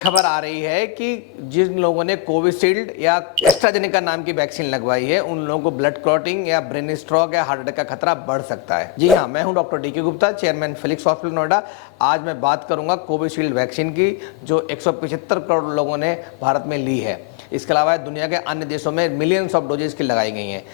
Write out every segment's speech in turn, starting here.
खबर आ रही है कि जिन लोगों ने कोविशील्ड या एस्ट्राजेनेका नाम की वैक्सीन लगवाई है उन लोगों को ब्लड क्लॉटिंग या ब्रेन स्ट्रोक या हार्ट अटैक का खतरा बढ़ सकता है। जी हाँ, मैं हूं doctor DK Gupta, chairman Felix hospital Noida. आज मैं बात करूंगा कोविशील्ड वैक्सीन की जो 175 करोड़ लोगों ने भारत में ली है। इसके अलावा दुनिया के अन्य देशों में मिलियंस ऑफ डोजेस की लगाई गई हैं।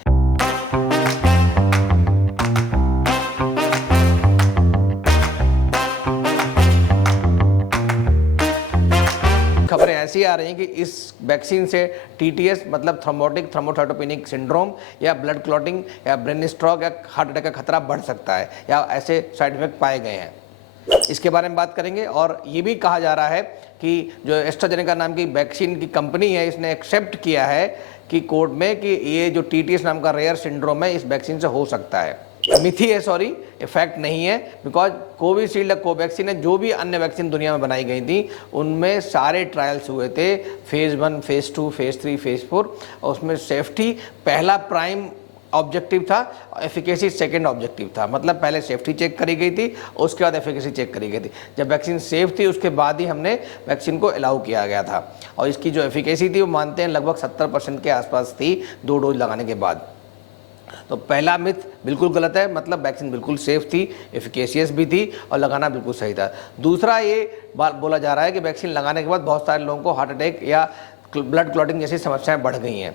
खबरें ऐसी आ रही हैं कि इस वैक्सीन से टीटीएस मतलब थ्रोम्बोटिक थ्रोम्बोसाइटोपेनिक सिंड्रोम या ब्लड क्लॉटिंग या ब्रेन स्ट्रोक या हार्ट अटैक का खतरा बढ़ सकता है या ऐसे साइड इफेक्ट पाए गए हैं। इसके बारे में बात करेंगे। और ये भी कहा जा रहा है कि जो एस्ट्राजेनेका नाम की वैक्सीन की कंपनी है इसने एक्सेप्ट किया है कि कोर्ट में कि ये जो टीटीएस नाम का रेयर सिंड्रोम है इस वैक्सीन से हो सकता है। मिथी है, सॉरी, इफेक्ट नहीं है। बिकॉज कोविशील्ड कोवैक्सीन है, जो भी अन्य वैक्सीन दुनिया में बनाई गई थी उनमें सारे ट्रायल्स हुए थे, फेज 1, फेज 2, फेज 3, फेज 4। और उसमें सेफ्टी पहला प्राइम ऑब्जेक्टिव था, एफिकेसी सेकेंड ऑब्जेक्टिव था। मतलब पहले सेफ्टी चेक करी गई थी, उसके बाद एफिकेसी चेक करी गई थी। जब वैक्सीन सेफ थी उसके बाद ही हमने वैक्सीन को अलाउ किया गया था। और इसकी जो एफिकेसी थी वो मानते हैं लगभग 70% के आसपास थी 2 डोज लगाने के बाद। तो पहला मिथ बिल्कुल गलत है, मतलब वैक्सीन बिल्कुल सेफ थी, एफिकेशियस भी थी और लगाना बिल्कुल सही था। दूसरा ये बात बोला जा रहा है कि वैक्सीन लगाने के बाद बहुत सारे लोगों को हार्ट अटैक या ब्लड क्लॉटिंग जैसी समस्याएं बढ़ गई हैं।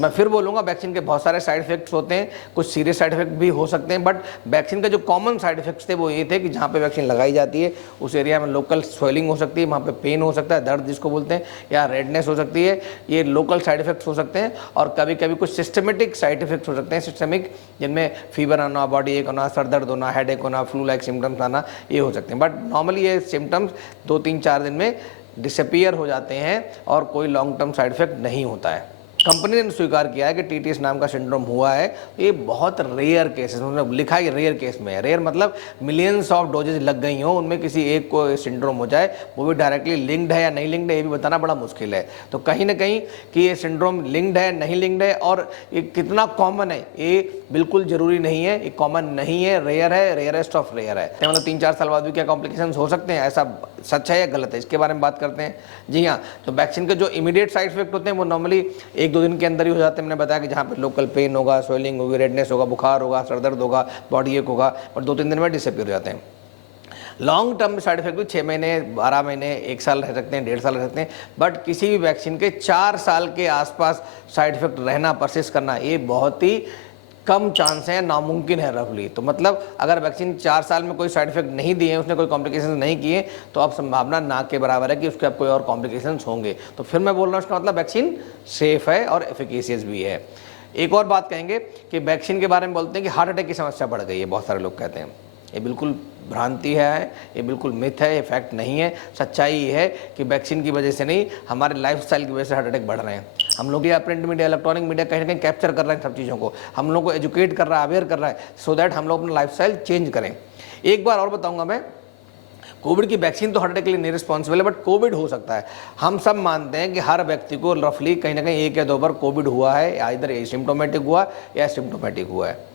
मैं फिर बोलूँगा, वैक्सीन के बहुत सारे साइड इफेक्ट्स होते हैं, कुछ सीरियस साइड इफेक्ट भी हो सकते हैं। बट वैक्सीन का जो कॉमन साइड इफेक्ट्स थे वो ये थे कि जहाँ पे वैक्सीन लगाई जाती है उस एरिया में लोकल स्वेलिंग हो सकती है, वहाँ पे पेन हो सकता है, दर्द जिसको बोलते हैं, या रेडनेस हो सकती है। ये लोकल साइड इफेक्ट्स हो सकते हैं। और कभी कभी कुछ सिस्टमेटिक साइड इफेक्ट्स हो सकते हैं, सिस्टमिक, जिनमें फीवर आना, बॉडी एक होना, सर दर्द होना, हेड एक होना, फ्लू लाइक सिम्टम्स आना, ये हो सकते हैं। बट नॉर्मली ये सिम्टम्स 2-3-4 दिन में डिसअपियर हो जाते हैं और कोई लॉन्ग टर्म साइड इफेक्ट नहीं होता है। कंपनी ने स्वीकार किया है कि टीटीएस नाम का सिंड्रोम हुआ है। ये बहुत रेयर केसेस, उन्होंने लिखा है रेयर केस में है। रेयर मतलब मिलियंस ऑफ डोजेज लग गई हो, उनमें किसी एक को सिंड्रोम हो जाए, वो भी डायरेक्टली लिंक्ड है या नहीं लिंक्ड है ये भी बताना बड़ा मुश्किल है। तो कहीं ना कहीं कि ये सिंड्रोम लिंक्ड है नहीं लिंक्ड है और ये कितना कॉमन है ये बिल्कुल जरूरी नहीं है। ये कॉमन नहीं है, रेयर है, रेयरेस्ट ऑफ रेयर है। मतलब 3-4 साल बाद भी क्या कॉम्प्लिकेशंस हो सकते हैं, ऐसा सच है या गलत है, इसके बारे में बात करते हैं। जी हाँ, तो वैक्सीन के जो इमीडिएट साइड इफेक्ट होते हैं वो नॉर्मली 1-2 दिन के अंदर ही हो जाते हैं। मैंने बताया कि जहाँ पे लोकल पेन होगा, स्वेलिंग होगी, रेडनेस होगा, बुखार होगा, सर दर्द होगा, बॉडी एक होगा, और 2-3 दिन में डिसअपीयर हो जाते हैं। लॉन्ग टर्म साइड इफेक्ट भी 6 महीने, 12 महीने, 1 साल रह सकते हैं, 1.5 साल रह सकते हैं। बट किसी भी वैक्सीन के 4 साल के आसपास साइड इफेक्ट रहना, परसिस्ट करना, ये बहुत ही कम चांस है, नामुमकिन है रफली। तो मतलब अगर वैक्सीन 4 साल में कोई साइड इफेक्ट नहीं दिए, उसने कोई कॉम्प्लिकेशन नहीं किए, तो अब संभावना ना के बराबर है कि उसके अब कोई और कॉम्प्लिकेशंस होंगे। तो फिर मैं बोल रहा हूँ उसका मतलब वैक्सीन सेफ है और एफिकेशियस भी है। एक और बात कहेंगे कि वैक्सीन के बारे में बोलते हैं कि हार्ट अटैक की समस्या बढ़ गई है, बहुत सारे लोग कहते हैं। ये बिल्कुल भ्रांति है, ये बिल्कुल मिथ है, ये फैक्ट नहीं है। सच्चाई ये है कि वैक्सीन की वजह से नहीं, हमारे लाइफस्टाइल की वजह से हार्ट अटैक बढ़ रहे हैं। हम लोग या प्रिंट मीडिया, इलेक्ट्रॉनिक मीडिया कहीं ना कहीं कैप्चर कर रहे हैं सब चीज़ों को, हम लोग को एजुकेट कर रहा है, अवेयर कर रहा है, सो दैट हम लोग अपना लाइफस्टाइल चेंज करें। एक बार और बताऊंगा मैं, कोविड की वैक्सीन तो हार्ट अटैक के लिए नहीं रिस्पॉन्सिबल है, बट कोविड हो सकता है। हम सब मानते हैं कि हर व्यक्ति को रफली कहीं ना कहीं 1 या 2 बार कोविड हुआ है, या इधर एसिम्प्टोमेटिक हुआ या सिम्प्टोमेटिक हुआ है।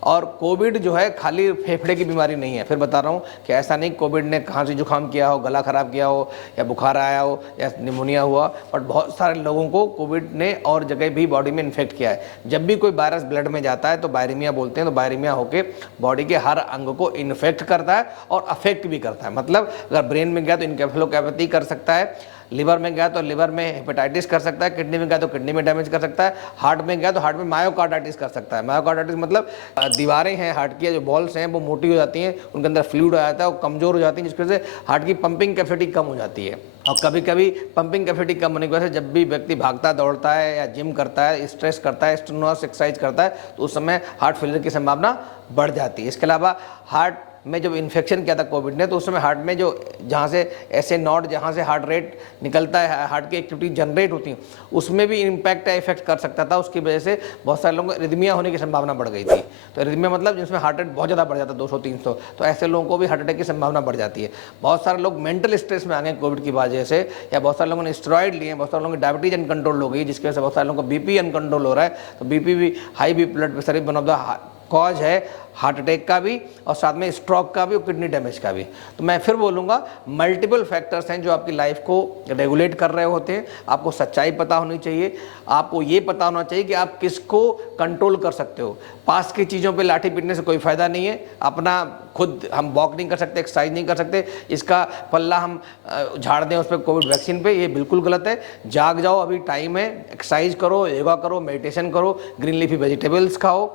और कोविड जो है खाली फेफड़े की बीमारी नहीं है। फिर बता रहा हूँ कि ऐसा नहीं कोविड ने खांसी जुकाम किया हो, गला खराब किया हो, या बुखार आया हो, या निमोनिया हुआ, बट बहुत सारे लोगों को कोविड ने और जगह भी बॉडी में इन्फेक्ट किया है। जब भी कोई वायरस ब्लड में जाता है तो बायरेमिया बोलते हैं, तो बायरेमिया होकर बॉडी के हर अंग को इन्फेक्ट करता है और अफेक्ट भी करता है। मतलब अगर ब्रेन में गया तो इनकेफेलोपैथी कर सकता है, लिवर में गया तो लिवर में हेपेटाइटिस कर सकता है, किडनी में गया तो किडनी में डैमेज कर सकता है, हार्ट में गया तो हार्ट में मायोकार्डाइटिस कर सकता है। मायोकार्डाइटिस मतलब दीवारें हैं हार्ट की, जो बॉल्स हैं वो मोटी हो जाती हैं, उनके अंदर फ्लूइड आ जाता है, वो कमज़ोर हो जाती हैं, जिसकी वजह से हार्ट की पंपिंग कैपेसिटी कम हो जाती है। और कभी कभी पंपिंग कैपेसिटी कम होने की वजह से जब भी व्यक्ति भागता दौड़ता है या जिम करता है, स्ट्रेस करता है, स्ट्रेनुअस एक्सरसाइज करता है, तो उस समय हार्ट फेलियर की संभावना बढ़ जाती है। इसके अलावा हार्ट में जब इन्फेक्शन किया था कोविड ने, तो उस समय हार्ट में जो जहाँ से ऐसे नॉड जहाँ से हार्ट रेट निकलता है, हार्ट की एक्टिविटी जनरेट होती है, उसमें भी इम्पैक्ट इफेक्ट कर सकता था। उसकी वजह से बहुत सारे लोगों को रिदमिया होने की संभावना बढ़ गई थी। तो रिदमिया मतलब जिसमें हार्ट रेट बहुत ज़्यादा बढ़ जाता है, 200-300, तो ऐसे लोगों को भी हार्ट अटैक की संभावना बढ़ जाती है। बहुत सारे लोग मेंटल स्ट्रेस में आ गए कोविड की वजह से, या बहुत सारे लोगों ने स्टेरॉइड लिए, बहुत सारे लोगों की डायबिटीज अनकंट्रोल हो गई, जिसकी वजह से बहुत सारे लोगों को बीपी अनकंट्रोल हो रहा है। तो बीपी भी, high BP, blood pressure, one of the cause है हार्ट अटैक का भी और साथ में स्ट्रोक का भी और किडनी डैमेज का भी। तो मैं फिर बोलूँगा मल्टीपल फैक्टर्स हैं जो आपकी लाइफ को रेगुलेट कर रहे होते हैं। आपको सच्चाई पता होनी चाहिए, आपको ये पता होना चाहिए कि आप किसको कंट्रोल कर सकते हो। पास की चीज़ों पे लाठी पीटने से कोई फ़ायदा नहीं है। अपना खुद हम वॉक नहीं कर सकते, एक्सरसाइज नहीं कर सकते, इसका पल्ला हम झाड़ दें उस पर कोविड वैक्सीन पे, ये बिल्कुल गलत है। जाग जाओ, अभी टाइम है, एक्सरसाइज करो, योगा करो, मेडिटेशन करो, ग्रीन लीफी वेजिटेबल्स खाओ,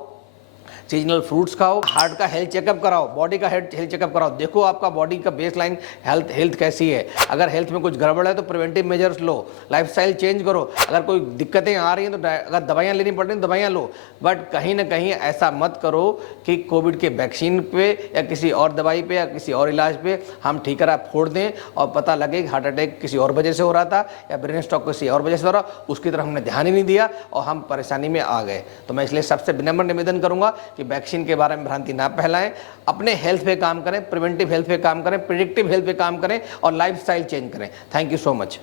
सीजनल फ्रूट्स खाओ, हार्ट का हेल्थ चेकअप कराओ, बॉडी का हेल्थ चेकअप कराओ, देखो आपका बॉडी का बेसलाइन हेल्थ कैसी है। अगर हेल्थ में कुछ गड़बड़ है तो प्रिवेंटिव मेजर्स लो, लाइफस्टाइल चेंज करो। अगर कोई दिक्कतें आ रही हैं तो अगर दवाइयाँ लेनी पड़ रही हैं दवाइयाँ लो, बट कहीं ना कहीं ऐसा मत करो कि कोविड के वैक्सीन पे या किसी और दवाई पे या किसी और इलाज पे हम ठीकरा फोड़ दें और पता लगे कि हार्ट अटैक किसी और वजह से हो रहा था या ब्रेन स्ट्रोक किसी और वजह से हो रहा, उसकी तरफ हमने ध्यान ही नहीं दिया और हम परेशानी में आ गए। तो मैं इसलिए सबसे विनम्र निवेदन करूंगा कि वैक्सीन के बारे में भ्रांति ना फैलाएं, अपने हेल्थ पे काम करें, प्रिवेंटिव हेल्थ पे काम करें, प्रिडिक्टिव हेल्थ पे काम करें और लाइफस्टाइल चेंज करें। Thank you so much.